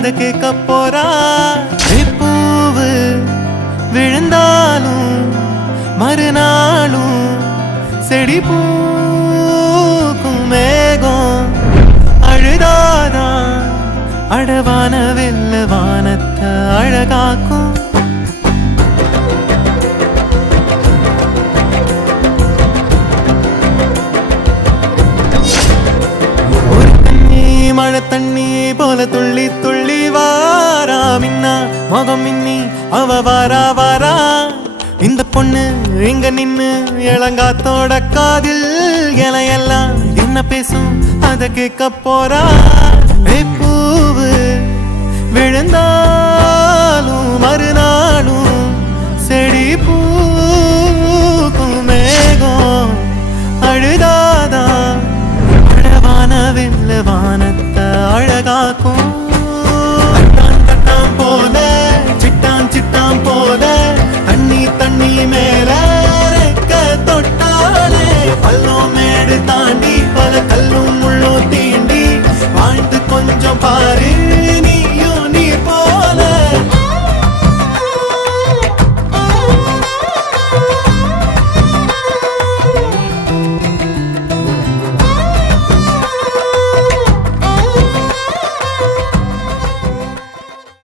அதை கேட்க போறா. பூவு விழுந்தாலும் மறுநாளும் செடி பூக்கும். மேகம் அழுதாதான் அழவான வெல்ல வானத்தை அழகாக்கும். மழை தண்ணி போல துள்ளி துள்ளி வாரா. மின்னா முகம் மின்னி அவ வாரா வாரா. இந்த பொண்ணு இங்க நின்னு இளங்காத்தோட காதில் இலையெல்லாம் என்ன பேசும் அதை கேட்க போறா. பூவு விழுந்தா